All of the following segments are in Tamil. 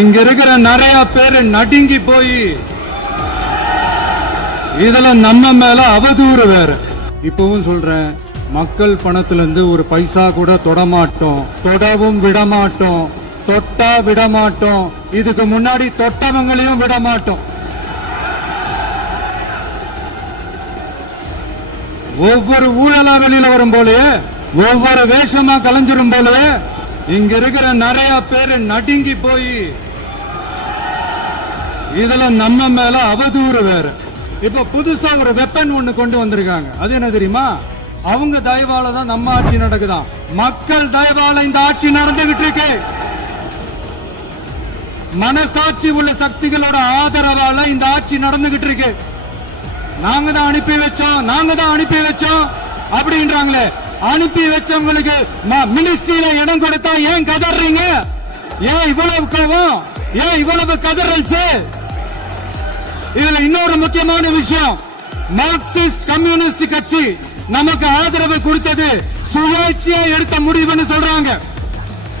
இங்க இருக்கிற நிறைய பேரு நடுங்கி போய் இதுல நம்ம மேல அவதூறு வேற. இப்பவும் சொல்றேன், மக்கள் பணத்துல இருந்து ஒரு பைசா கூட தொடமாட்டோம், தொடவும் விடமாட்டோம், தொட்டா விடமாட்டோம், இதுக்கு முன்னாடி தொட்டவங்களையும் விடமாட்டோம். ஒவ்வொரு ஊழலா வெளியில வரும் போலே, ஒவ்வொரு வேஷமா கலைஞ்சிரும் போலே இங்க இருக்கிற நிறைய பேரு நடுங்கி போய் இதுல நம்ம மேல அவதூறு வேற. இப்ப புதுசா ஒரு வெப்பன் ஒண்ணு கொண்டு வந்திருக்காங்க. அது என்ன தெரியுமா? அவங்க தயவால தான் நம்ம ஆட்சி நடக்குதான். மக்கள் தயவால இந்த ஆட்சி நடந்துகிட்டு இருக்கு. மனசாட்சி உள்ள சக்திகளோட ஆதரவால இந்த ஆட்சி நடந்துகிட்டு இருக்கு. நாங்க தான் அனுப்பி வச்சோம் அப்படின்றாங்களே. அனுப்பி வச்சவங்களுக்கு மினிஸ்ட்ரியில இடம் கொடுத்தா ஏன் கதறீங்க? ஏன் இவ்வளவு கோவம்? ஏன் இவ்வளவு கதறல்? இதுல இன்னொரு முக்கியமான விஷயம், மார்க்சிஸ்ட் கம்யூனிஸ்ட் கட்சி நமக்கு ஆதரவு கொடுத்தது சுயேட்சையா எடுத்த முடிவுன்னு சொல்றாங்க.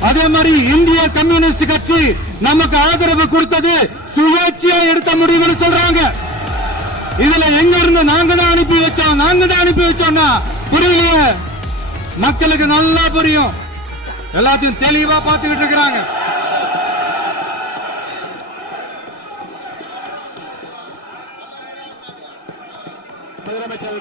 அதே மாதிரி இந்திய கம்யூனிஸ்ட் கட்சி நமக்கு ஆதரவு கொடுத்தது சுயேட்சையா எடுத்த முடிவுன்னு சொல்றாங்க. இதுல எங்க இருந்து நாங்க தான் அனுப்பி வச்சோம்னா புரியலையே. மக்களுக்கு நல்லா புரியும், எல்லாத்தையும் தெளிவா பார்த்துக்கிட்டு இருக்கிறாங்க. முதலமைச்சர்